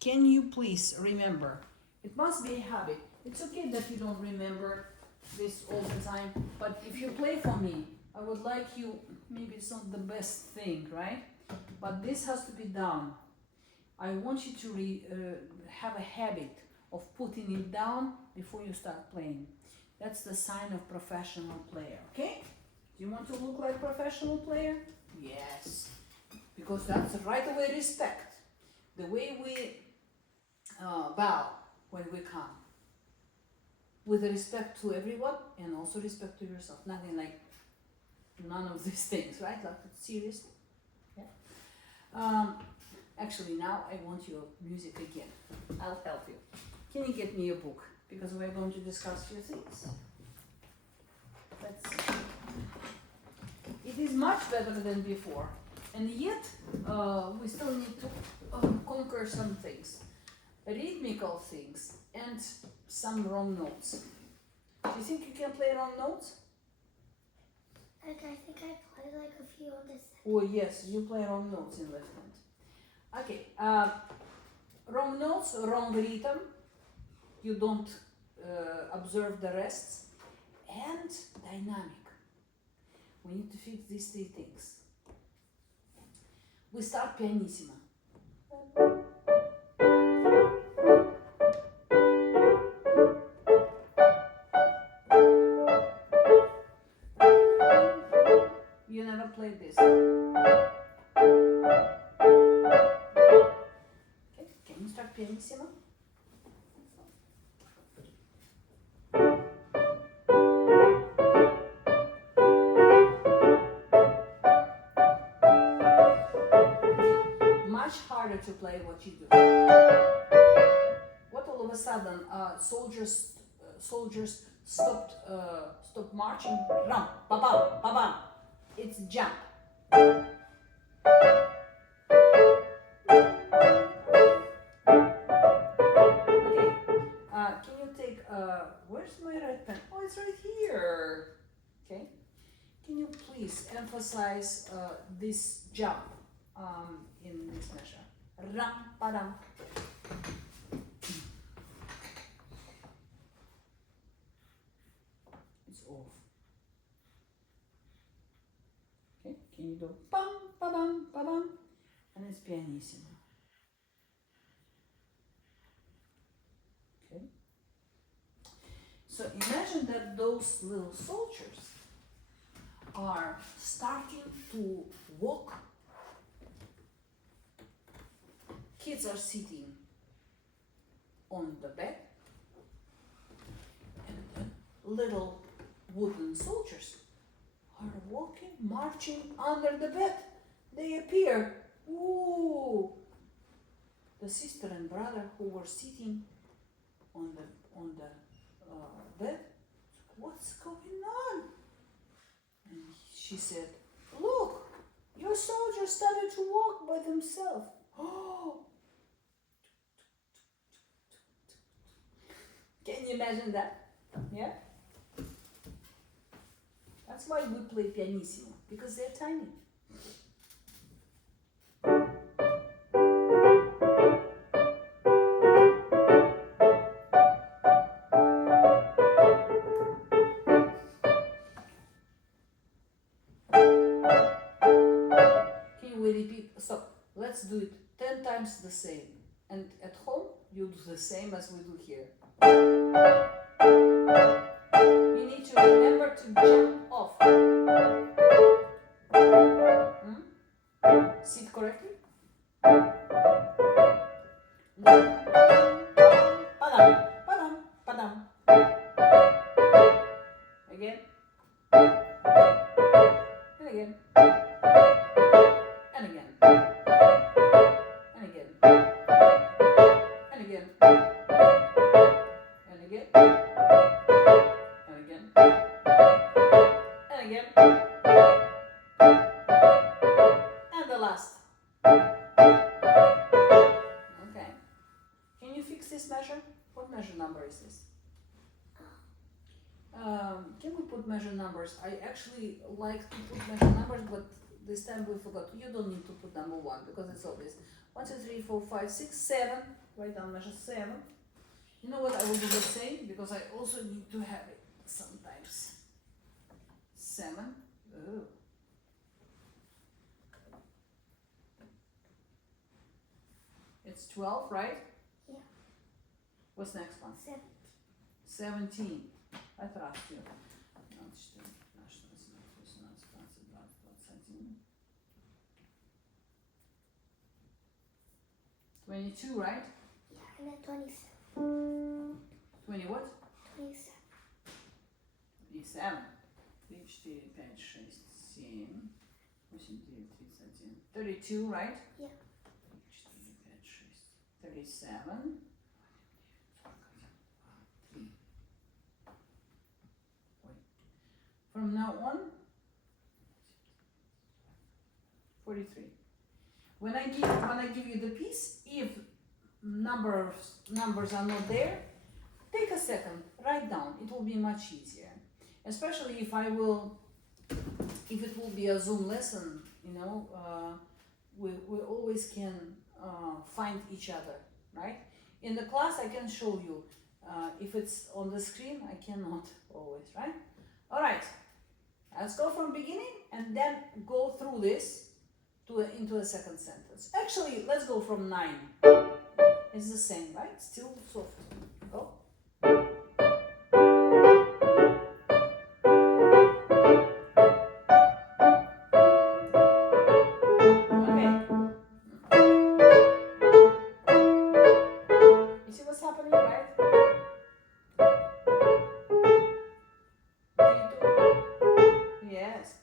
can you please remember? It must be a habit. It's okay that you don't remember this all the time, but if you play for me, I would like you, maybe it's not the best thing, right? But this has to be done. I want you to have a habit of putting it down before you start playing. That's the sign of professional player, okay? Do you want to look like professional player? Yes, because that's right away respect. The way we bow when we come, with respect to everyone and also respect to yourself. Nothing like none of these things, right? Like seriously. Yeah. Actually, now I want your music again. I'll help you. Can you get me a book? Because we're going to discuss few things. Let's see. It is much better than before, and yet we still need to conquer some things, rhythmical things, and some wrong notes. Do you think you can play wrong notes? Like, I think I played like a few on this. Oh yes, you play wrong notes in left hand. Okay, wrong notes, wrong rhythm. You don't observe the rests, and dynamic. We need to fix these three things. We start pianissimo. You never played this. Okay, can you start pianissimo? Much harder to play what you do. What all of a sudden soldiers stopped marching. Ram, ba-bam, ba-bam. It's jump. Okay. Can you take where's my right pen? Oh, it's right here. Okay. Can you please emphasize this jump in this measure? Ram, ba-dam. It's off. Okay, can you do bam, ba-bam, ba-bam? And it's pianissimo. Okay. So imagine that those little soldiers are starting to walk. Kids are sitting on the bed, and the little wooden soldiers are walking, marching under the bed. They appear. Ooh! The sister and brother who were sitting on the bed. What's going on? And she said, "Look, your soldiers started to walk by themselves." Oh! Can you imagine that? Yeah? That's why we play pianissimo, because they're tiny. Here we repeat. So let's do it 10 times the same. And at home, you do the same as we do here. You need to remember to jump off. Sit correctly. Padam, padam, padam. Again. And again. And again. And again. And again. And again. And again. And again. And the last. Okay. Can you fix this measure? What measure number is this? Can we put measure numbers? I actually like to put measure numbers, but this time we forgot. You don't need to put number 1 because it's obvious. 1, 2, 3, 4, 5, 6, 7. Write down measure 7. You know what, I will do the same because I also need to have it sometimes. 7. Oh. It's 12, right? Yeah. What's next one? 7. 17. I trust you. 22, right? Yeah, and then 27. 20 what? 27. 27. 3, 4, 5, 6, 7, 8, 9, 10, 31. 32, right? Yeah. 3, 4, 5, 6, 37. 3. From now on, 43. When I give you the piece, if numbers are not there, take a second, write down. It will be much easier. Especially if it will be a Zoom lesson, you know, we always can find each other, right? In the class, I can show you. If it's on the screen, I cannot always, right? All right, let's go from beginning and then go through this into a second sentence. Actually, let's go from 9. It's the same, right? Still soft. Go. Okay. You see what's happening, right? Yes.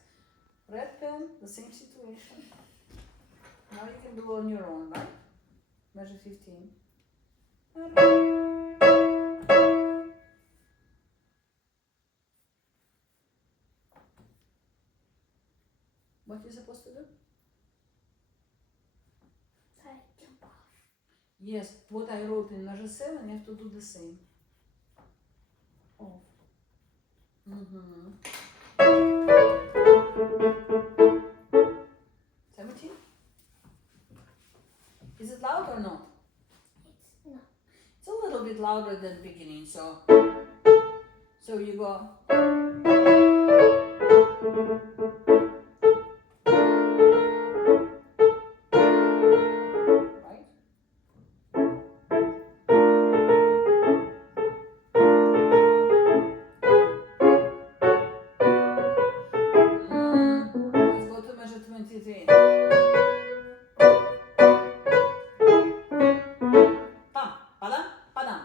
Red pen, the same situation. Now you can do on your own, right? Measure 15. What you're supposed to do? Sorry, jump off. Yes, what I wrote in measure 7, you have to do the same. Oh. 17? Is it loud or not? It's not. It's a little bit louder than beginning, so you go. Right? Let's go to measure 23. Pam, padam, padam.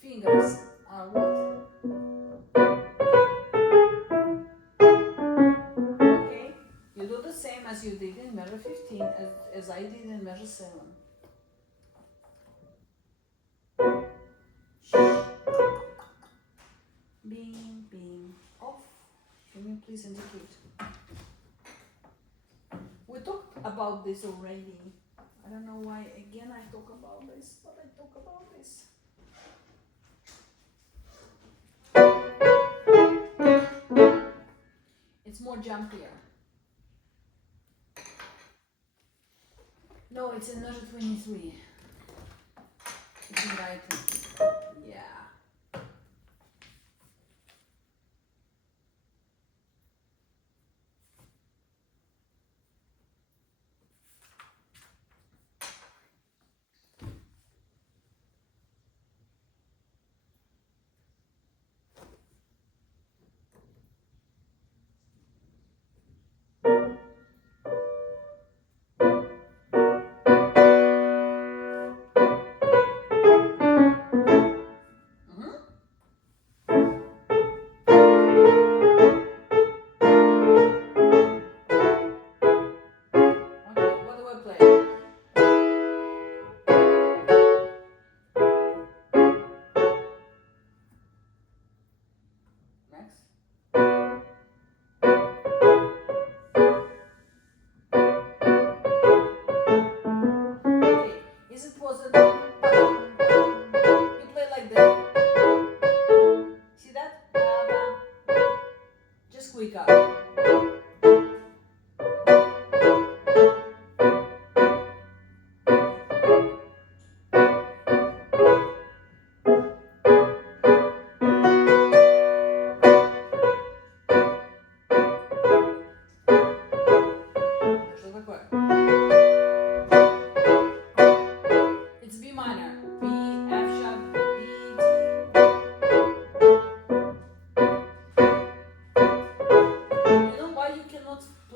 Fingers are what? Okay, you do the same as you did in measure 15, as I did in measure 7. Beam, beam, off. Can you please indicate? We talked about this already. I don't know why again I talk about this, but I talk about this. It's more jumpier. No, it's in measure 23. It's in writing. Yeah.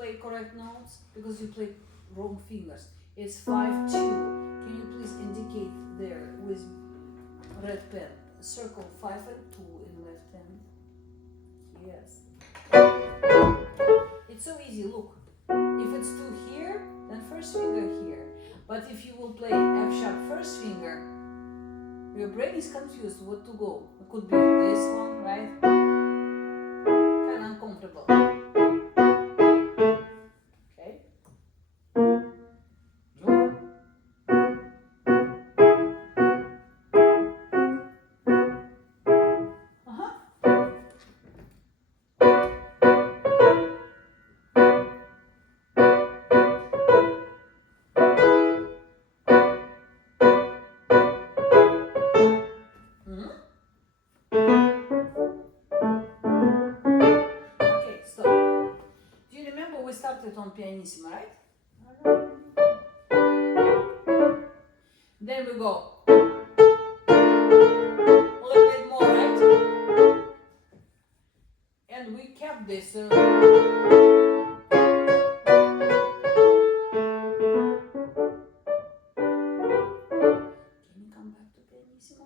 play correct notes because you play wrong fingers. It's 5 2. Can you please indicate there with red pen? Circle 5 and 2 in left hand. Yes. It's so easy. Look. If it's 2 here, then first finger here. But if you will play F sharp first finger, your brain is confused what to go. It could be this one, right? Kind of uncomfortable. Okay. No. Okay, stop. Do you remember we started on pianissimo, right? Then we go a little bit more, right? And we kept this. Can you come back to pianissimo?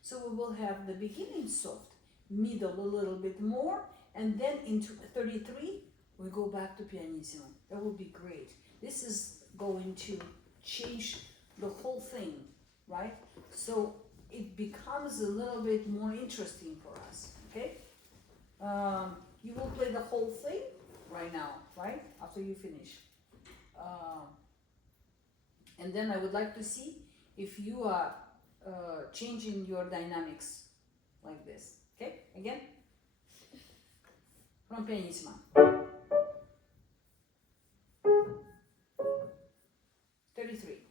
So we will have the beginning soft, middle a little bit more, and then into 33 we go back to pianissimo. That would be great. This is going to change the whole thing, right? So it becomes a little bit more interesting for us, okay? You will play the whole thing right now, right? After you finish. And then I would like to see if you are changing your dynamics like this, okay? Again, from pianissimo. 33.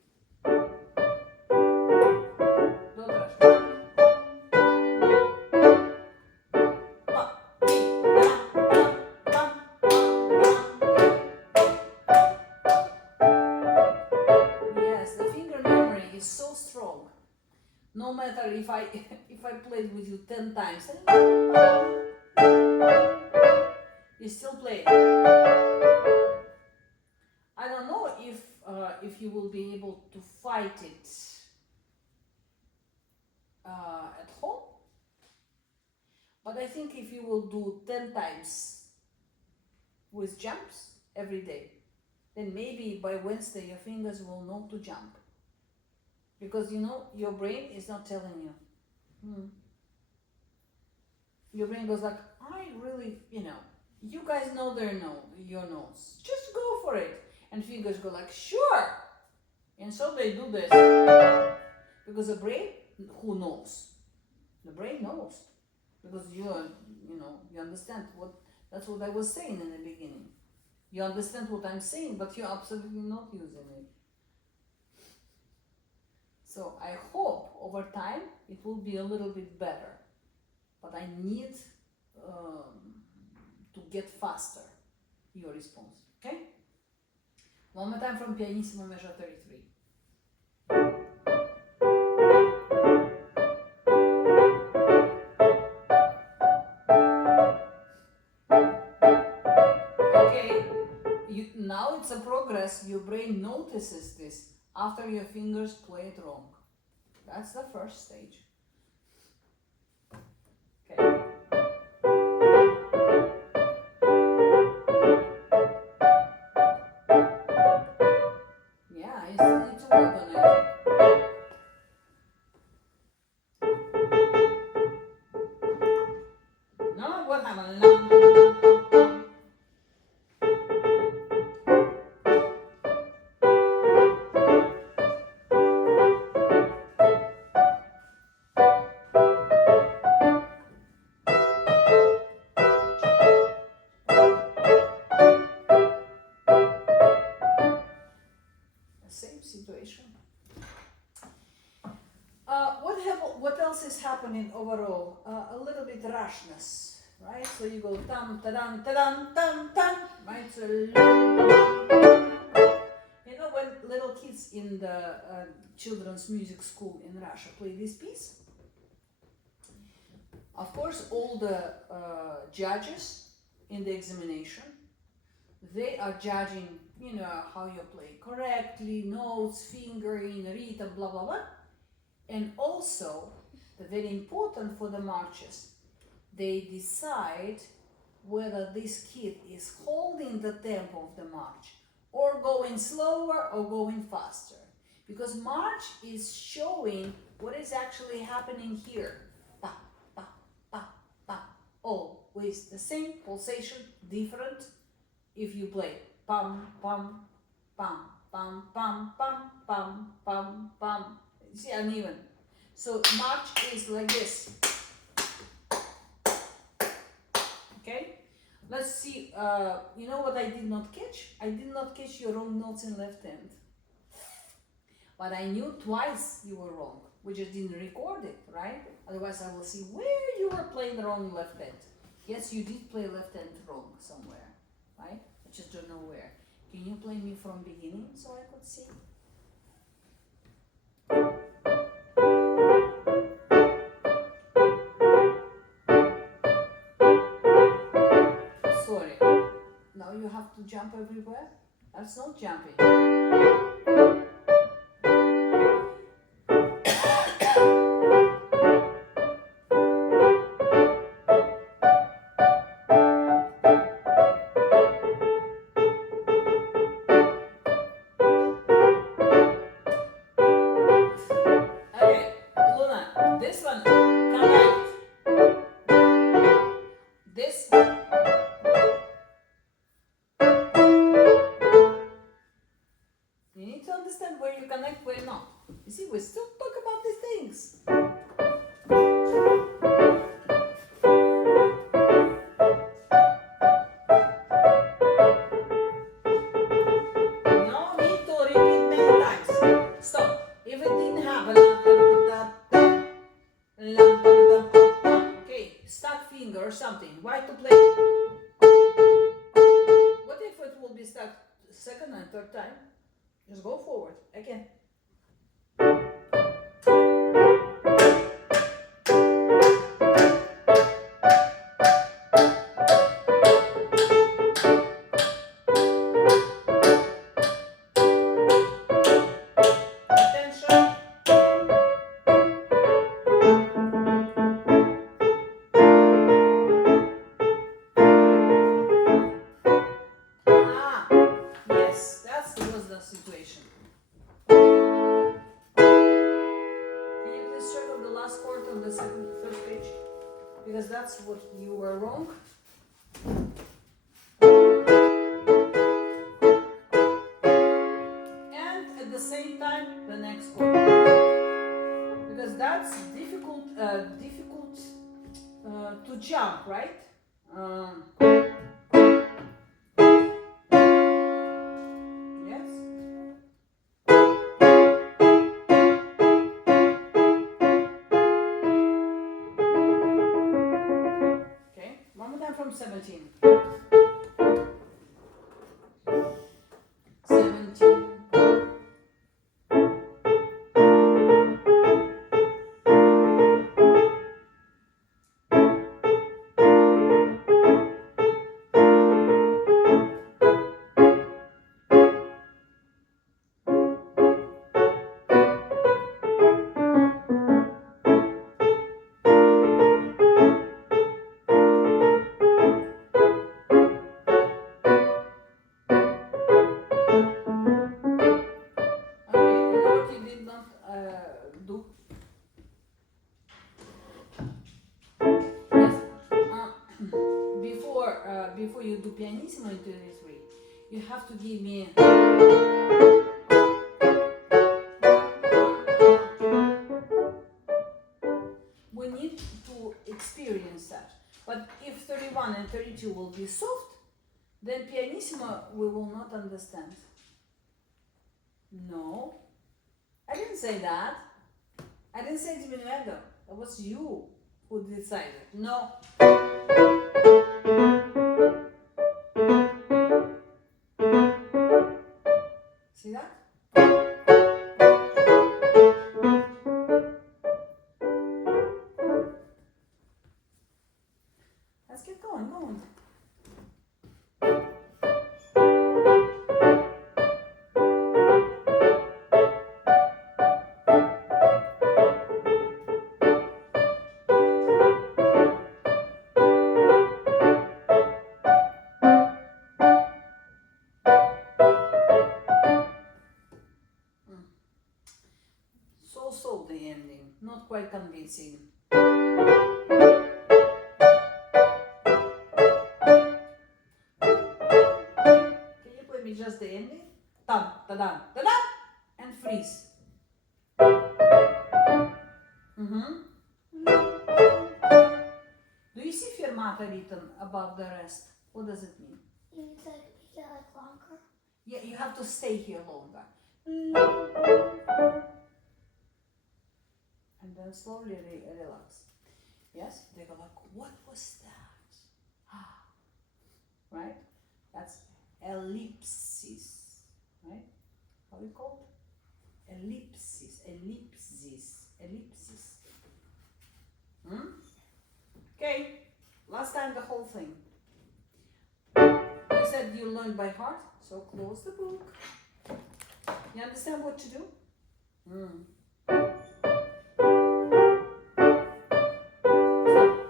Don't rush. Yes, the finger memory is so strong. No matter if I played with you 10 times, you still play. I don't know if you will be able to fight it at home, but I think if you will do 10 times with jumps every day, then maybe by Wednesday your fingers will know to jump, because you know your brain is not telling you. Your brain goes like, I really, you guys know your notes, just go for it. And fingers go like, sure. And so they do this. Because the brain, who knows? The brain knows. Because you understand that's what I was saying in the beginning. You understand what I'm saying, but you're absolutely not using it. So I hope over time it will be a little bit better. But I need to get faster your response, okay? One more time from pianissimo measure 33. Okay, now it's a progress. Your brain notices this after your fingers play it wrong. That's the first stage. Okay. Yeah, it's a work on it. No, what happened? Same situation. What else is happening overall? A little bit rashness, right? So you go tam ta-dam ta-dam tam tam, right? So when little kids in the children's music school in Russia play this piece, of course all the judges in the examination, they are judging, how you play correctly, notes, fingering, rhythm, blah blah blah. And also, the very important for the marches, they decide whether this kid is holding the tempo of the march or going slower or going faster. Because march is showing what is actually happening here. Pa, pa, pa, pa. Always the same pulsation, different if you play pam, pam, pam, pam, pam, pam, pam, pam, pam. See, uneven. So march is like this. Okay? Let's see, you know what I did not catch? I did not catch your wrong notes in left hand. But I knew twice you were wrong. We just didn't record it, right? Otherwise I will see where you were playing the wrong left hand. Yes, you did play left hand wrong somewhere, right? I just don't know where. Can you play me from beginning so I could see? Sorry. Now you have to jump everywhere? That's not jumping. Okay, Luna, this one, connect. This one. You need to understand where you connect, where not. You see, we still talk about these things. No need to repeat many times. Stop. If it didn't happen, okay, stuck finger or something. Why to play? What if it will be stuck second and third time? Just go forward again. Attention. Yes, that was the situation. Can you please check on the last chord on the first page? Because that's what you were wrong. And at the same time, the next chord. Because that's difficult to jump, right? Yes. Okay, one more time from 17. 17. Do. Yes. Before you do pianissimo in 23, you have to give me. We need to experience that. But if 31 and 32 will be soft, then pianissimo we will not understand. No, I didn't say that. I didn't say diminuendo. That was you who decided. No. See that? Let's get going. not quite convincing. Can you play me just the ending? Dun, da, dun, da, da, and freeze. Do you see fermata written above the rest? What does it mean? You need to make it like longer. Yeah, you have to stay here longer. And then slowly relax. Yes? They go like, what was that? Right? That's ellipsis. Right? How you call it? Ellipsis. Ellipsis. Ellipsis. Okay. Last time the whole thing. You said you learned by heart, so close the book. You understand what to do? I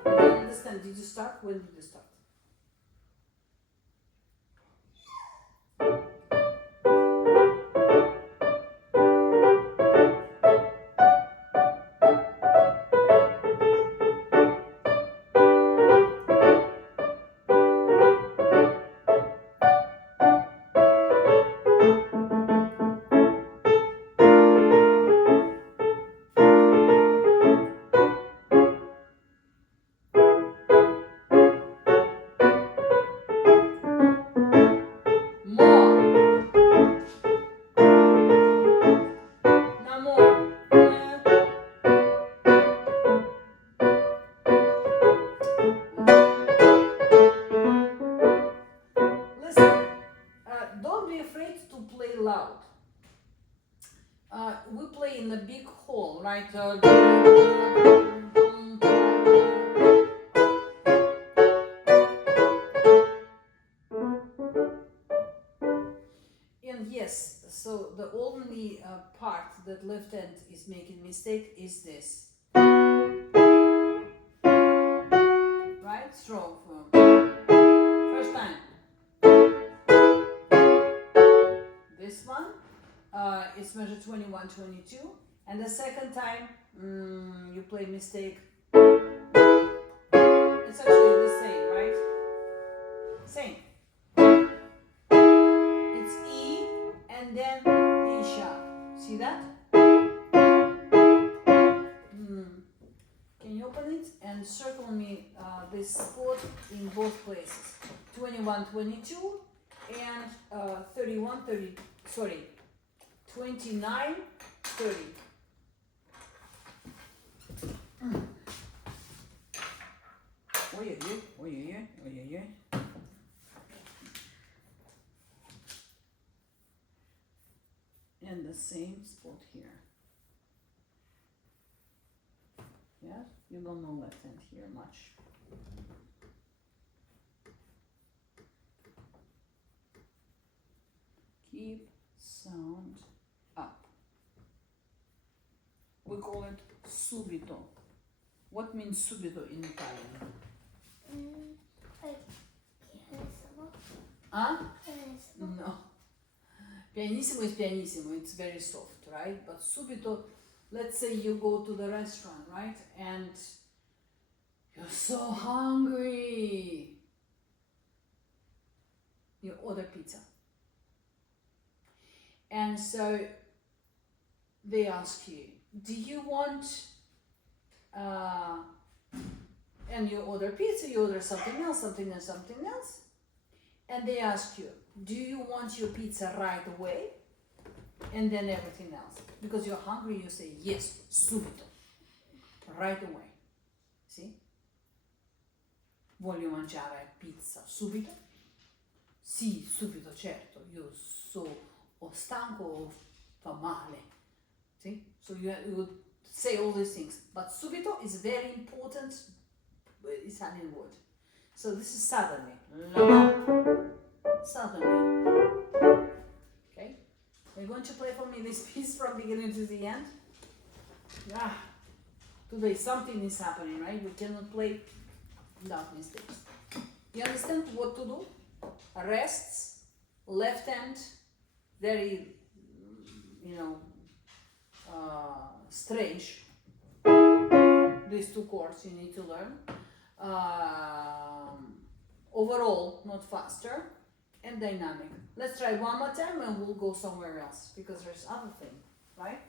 don't understand. Did you start? When did you start? Don't be afraid to play loud. We play in a big hall, right? And yes, so the only part that left hand is making mistake is this. Right? Stroke. First time. This one is measure 21, 22, and the second time you play mistake. It's actually the same, right? Same. It's E and then E sharp. See that? Can you open it and circle me this spot in both places? 21, 22 and 31, 30. Sorry, 29, 30. Ой-ой-ой. And the same spot here. Yeah, you don't know left hand here much. Keep sound up. We call it subito. What means subito in Italian? Like pianissimo. Huh? Pianissimo. No. Pianissimo is pianissimo, it's very soft, right? But subito, let's say you go to the restaurant, right? And you're so hungry. You order pizza. And so they ask you, do you want, and you order pizza, you order something else, and they ask you, do you want your pizza right away? And then everything else. Because you're hungry, you say, yes, subito, right away. See? Voglio mangiare pizza subito? Sì, subito, certo, io o stanco o fa male. See? So you would say all these things. But subito is a very important Italian word. So this is suddenly. Suddenly. Okay? You're going to play for me this piece from beginning to the end? Today something is happening, right? We cannot play without mistakes. You understand what to do? Rests, left hand, very, strange. These two chords you need to learn. Overall, not faster, and dynamic. Let's try one more time and we'll go somewhere else because there's other thing, right?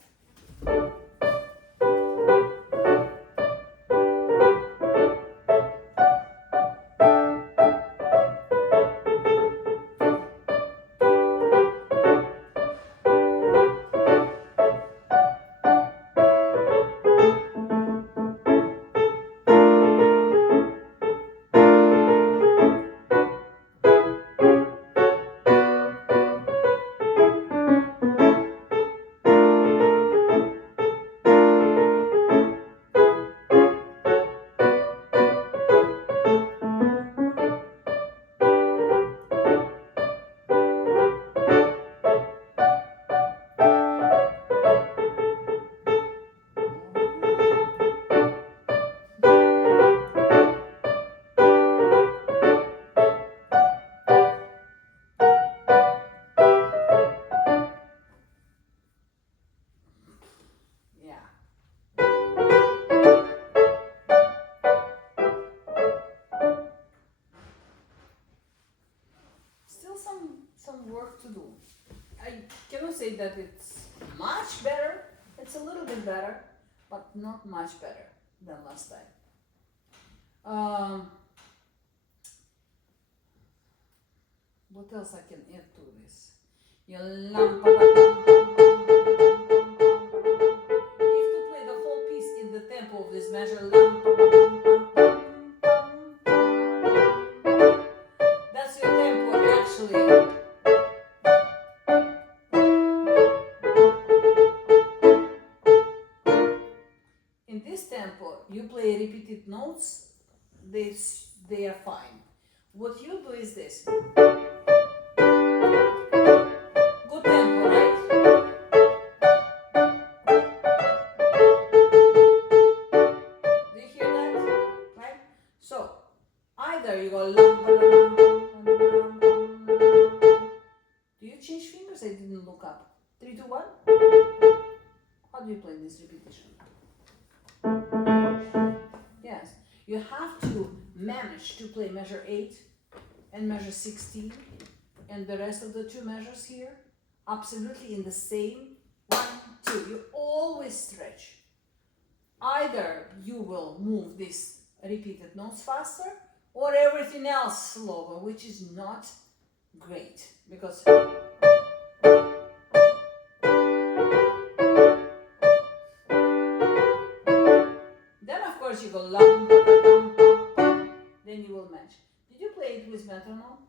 Some work to do. I cannot say that it's much better. It's a little bit better, but not much better than last time. What else I can add to this? You have to play the whole piece in the tempo of this measure. That's your tempo actually. In this tempo, you play repeated notes, they are fine. What you do is this. Good tempo, right? Do you hear that? Right? So, either you go. Do you change fingers? I didn't look up. 3, 2, 1. How do you play this repetition? Yes, you have to manage to play measure 8 and measure 16 and the rest of the two measures here absolutely in the same 1, 2. You always stretch. Either you will move these repeated notes faster or everything else slower, which is not great because you go then you will match. Did you play it with metronome?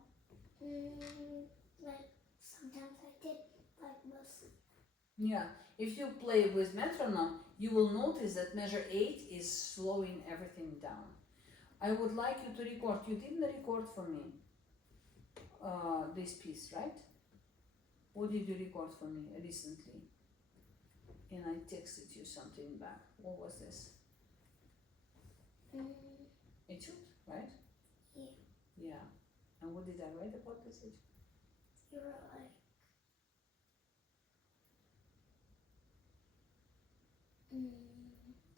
Like sometimes I did, like mostly. Yeah, if you play with metronome, you will notice that measure 8 is slowing everything down. I would like you to record. You didn't record for me this piece, right? What did you record for me recently? And I texted you something back. What was this? Etude, right? Yeah. Yeah. And what did I write about this etude? You were like.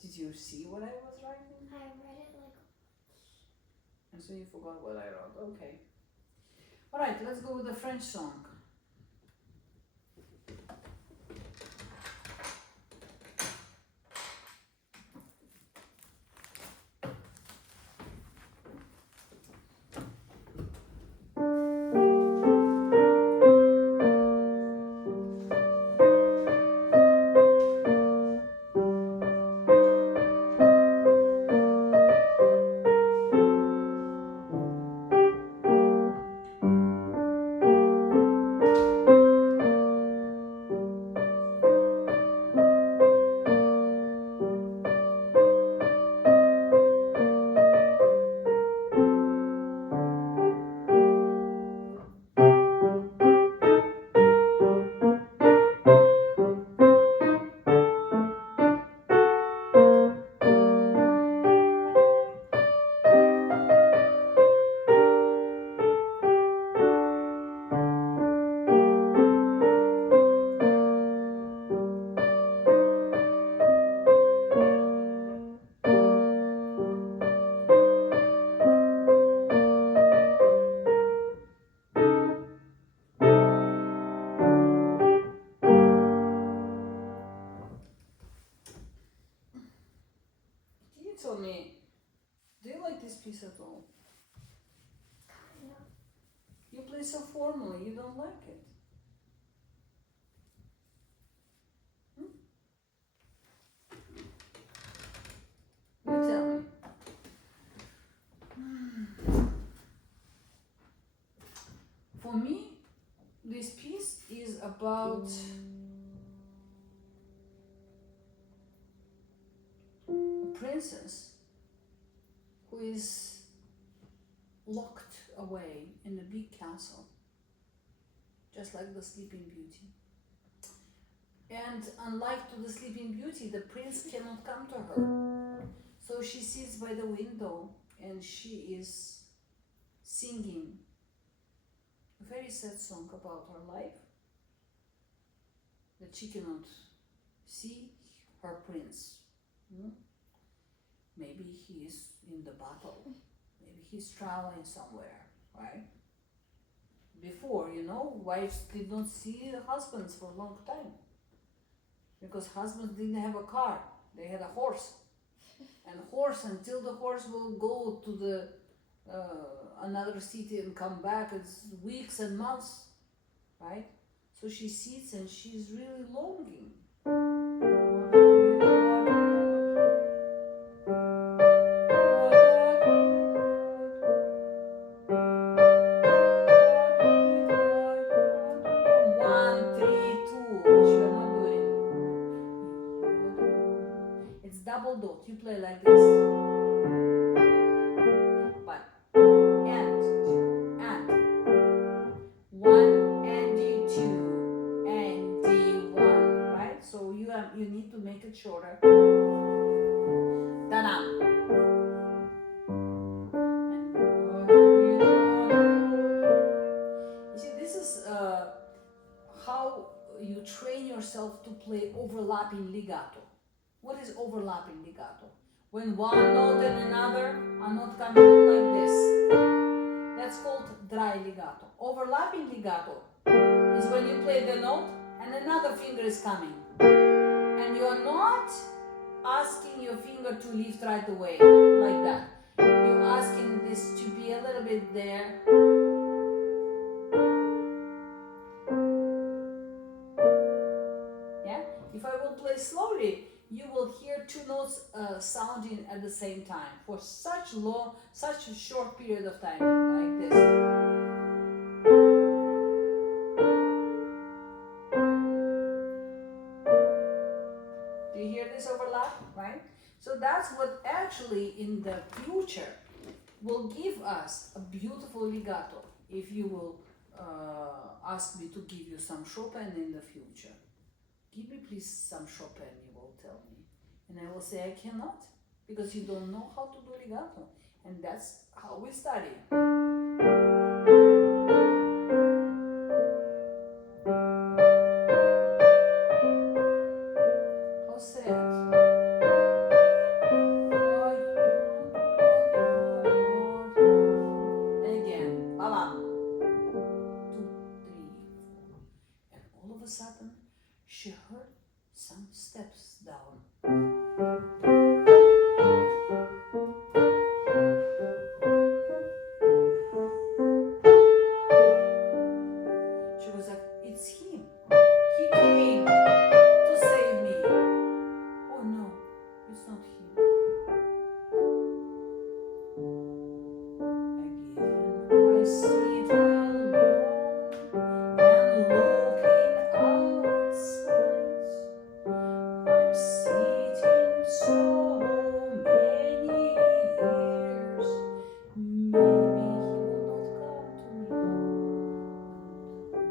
Did you see what I was writing? I read it like. And so you forgot what I wrote. Okay. All right. Let's go with the French song. formally, you don't like it. You tell me. For me, this piece is about a princess who is locked away in a big castle, just like the Sleeping Beauty. And unlike to the Sleeping Beauty, the prince cannot come to her. So she sits by the window and she is singing a very sad song about her life, that she cannot see her prince. Maybe he is in the battle, maybe he's traveling somewhere, right? Before, wives did not see the husbands for a long time, because husbands didn't have a car, they had a horse. And horse, until the horse will go to the another city and come back, it's weeks and months, right? So she sits and she's really longing. One, three, two, which you're not doing. It's double dot. You play like this. But and one and D2 and D1, right? So you need to make it shorter. Ta-da! You see, this is how you train yourself to play overlapping legato. What is overlapping legato? When one note and another are not coming like this. That's called dry legato. Overlapping legato is when you play the note and another finger is coming. And you are not asking your finger to lift right away, like that. You're asking this to be a little bit there. Yeah? If I will play slowly, you will hear two notes sounding at the same time for such a short period of time, like this. Do you hear this overlap, right? So that's what actually in the future will give us a beautiful legato. If you will ask me to give you some Chopin in the future, give me please some Chopin, you will tell me. And I will say I cannot, because you don't know how to do legato. And that's how we study. How sad. And again, ba-bam. 2, 3, 4. And all of a sudden, she heard some steps down. She was like, it's him. He came to save me. Oh no, it's not him. Again, I sit alone and looking outside. I'm sitting so many years. Maybe he will not come to me.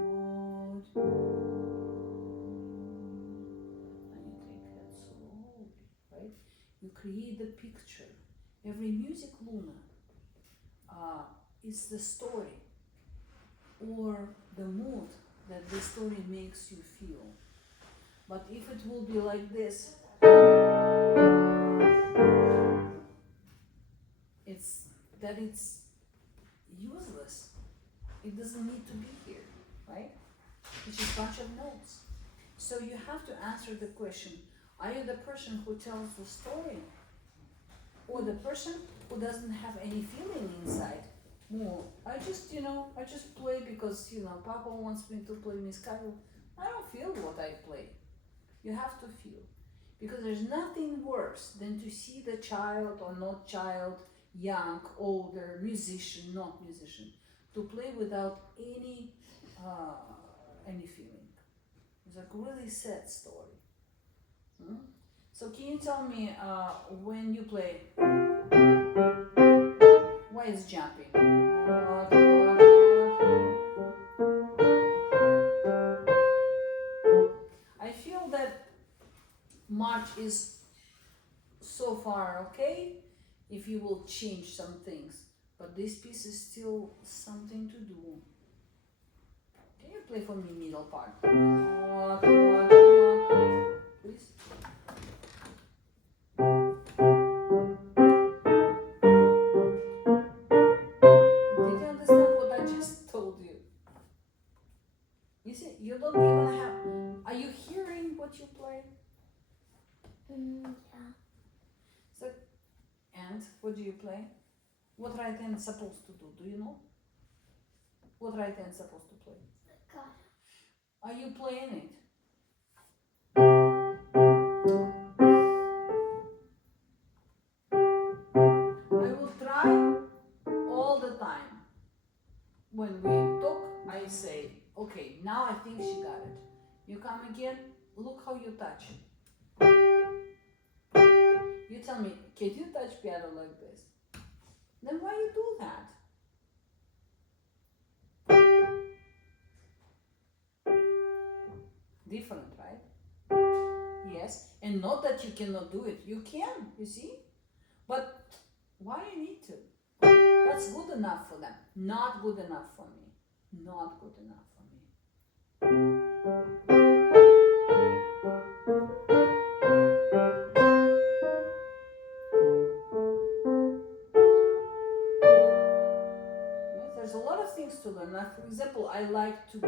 And you take that slowly, right? You create the picture. Every music luna is the story or the mood that the story makes you feel. But if it will be like this, it's useless. It doesn't need to be here, right? It's just a bunch of notes. So you have to answer the question, are you the person who tells the story? Or the person who doesn't have any feeling inside more. I just, I just play because, Papa wants me to play Miss Carol. I don't feel what I play. You have to feel. Because there's nothing worse than to see the child or not child, young, older, musician, not musician, to play without any feeling. It's a really sad story. Hmm? So can you tell me when you play, why is jumping? I feel that March is so far okay if you will change some things, but this piece is still something to do. Can you play for me middle part? Please. Did you understand what I just told you? You see, you don't even have. Are you hearing what you play? Yeah. So, and what do you play? What right hand is supposed to do? Do you know? What right hand is supposed to play? God. Are you playing it? I will try all the time. When we talk, I say, okay, now I think she got it. You come again, look how you touch it. You tell me, can you touch piano like this? Then why you do that? Different, right? Yes, and not that you cannot do it. You can, you see? But why you need to? That's good enough for them. Not good enough for me. Not good enough for me. Yes, there's a lot of things to learn. Like, for example, I like to go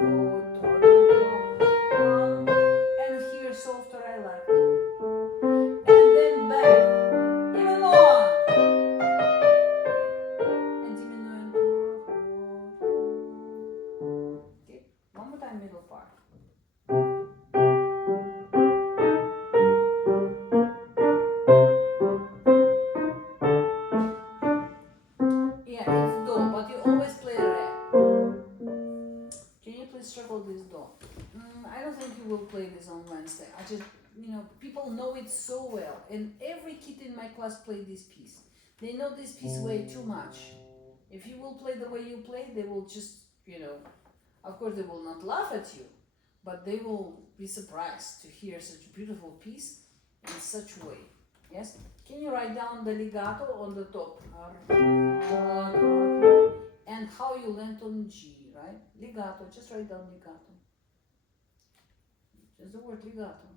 and here softer I like. And then back. Even more. And diminuendo. Okay, one more time, middle part. Yeah, it's do, but you always play re. Can you please shuffle this do? I don't think you will play this on Wednesday. I just, people know it so well. And every kid in my class played this piece. They know this piece way too much. If you will play the way you play, they will just, of course they will not laugh at you, but they will be surprised to hear such a beautiful piece in such a way. Yes? Can you write down the legato on the top? And how you land on G, right? Legato, just write down legato. Just the word legato.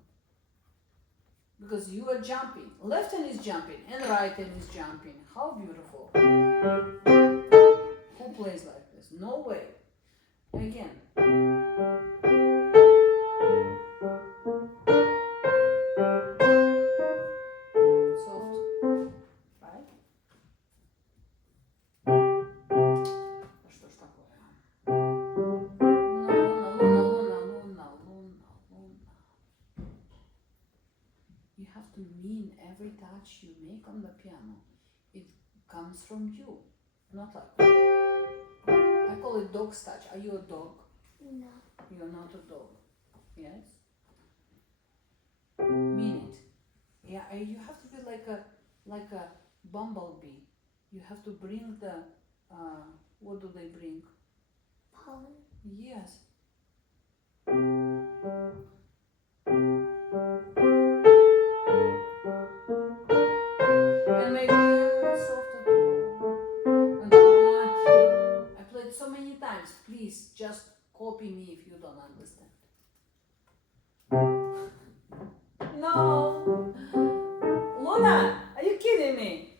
Because you are jumping. Left hand is jumping and right hand is jumping. How beautiful. Who plays like this? No way. Again. Soft. Right? Что ж такое? Luna. You have to mean every touch you make on the piano. It comes from you. Not like I call it dog's touch. Are you a dog? No. You're not a dog. Yes? Mean it. Yeah, you have to be like a bumblebee. You have to bring the what do they bring? Pollen. Yes. And maybe softer. I played so many times. Please just copy me if you don't understand. No. Luna, are you kidding me?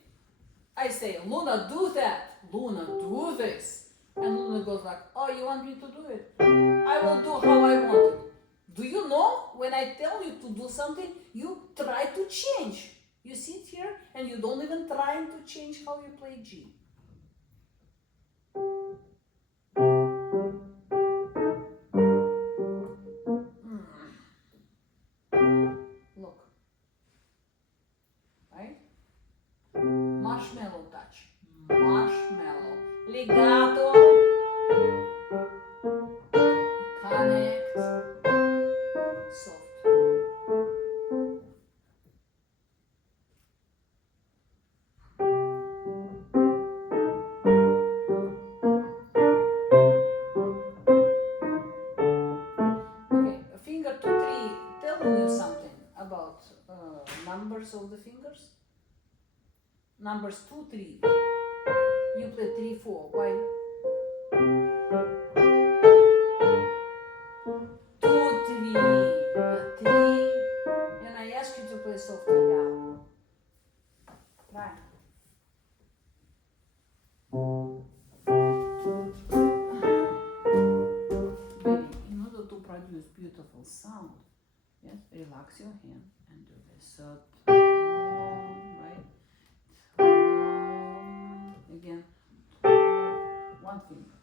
I say, Luna, do that. Luna, do this. And Luna goes like, oh, you want me to do it? I will do how I want it. Do you know when I tell you to do something, you try to change. You sit here and you don't even try to change how you play G. legato, connect, soft. Okay, finger 2, 3, telling you something about numbers of the fingers. Numbers 2, 3. You play 3, 4. Why? 2, 3, 3. And I ask you to play softer. Yeah. Right. Baby, in order to produce beautiful sound, yes, relax your hand and do this. So, right? Again, one finger.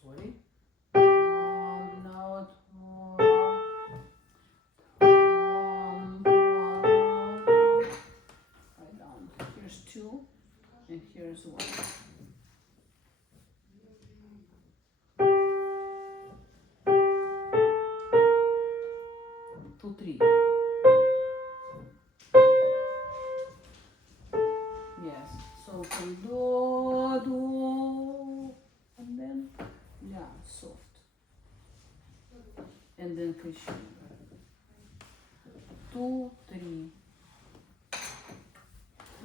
Sorry. Note. Right down. Here's 2, and here's 1. 2, 3. Yes. So from do, and then yeah, soft, and then crescendo. 2, 3.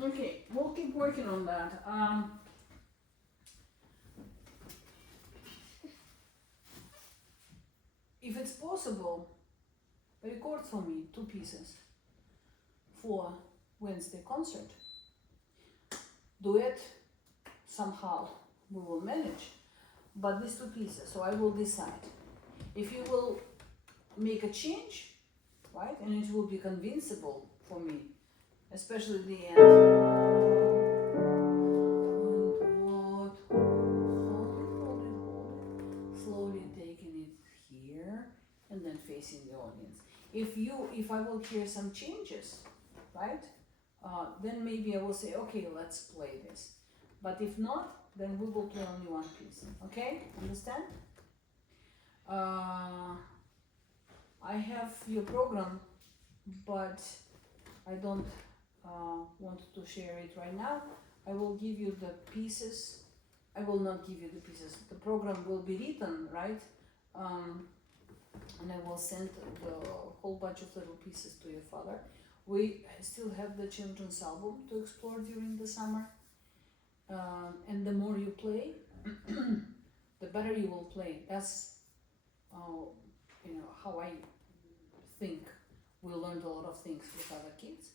Okay, we'll keep working on that. If it's possible, record for me 2 pieces for Wednesday concert. Do it somehow. We will manage. But these 2 pieces, so I will decide. If you will make a change, right, and it will be convincible for me, especially the end. Hold it. Slowly taking it here and then facing the audience. If I will hear some changes, right, then maybe I will say, okay, let's play this. But if not, then we will play only 1 piece. Okay? Understand? I have your program, but I don't want to share it right now. I will give you the pieces. I will not give you the pieces. The program will be written, right? And I will send the whole bunch of little pieces to your father. We still have the children's album to explore during the summer. And the more you play, the better you will play. That's how I think we learned a lot of things with other kids.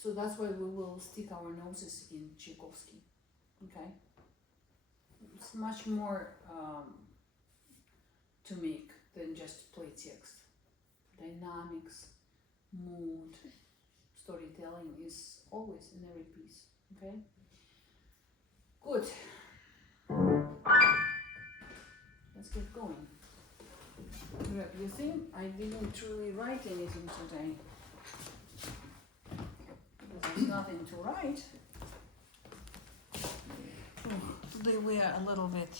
So that's why we will stick our noses in Tchaikovsky. Okay, it's much more to make than just play text. Dynamics, mood, storytelling is always in every piece. Okay, good. Let's get going. You think I didn't truly write anything today? Because there's nothing to write. Today we are a little bit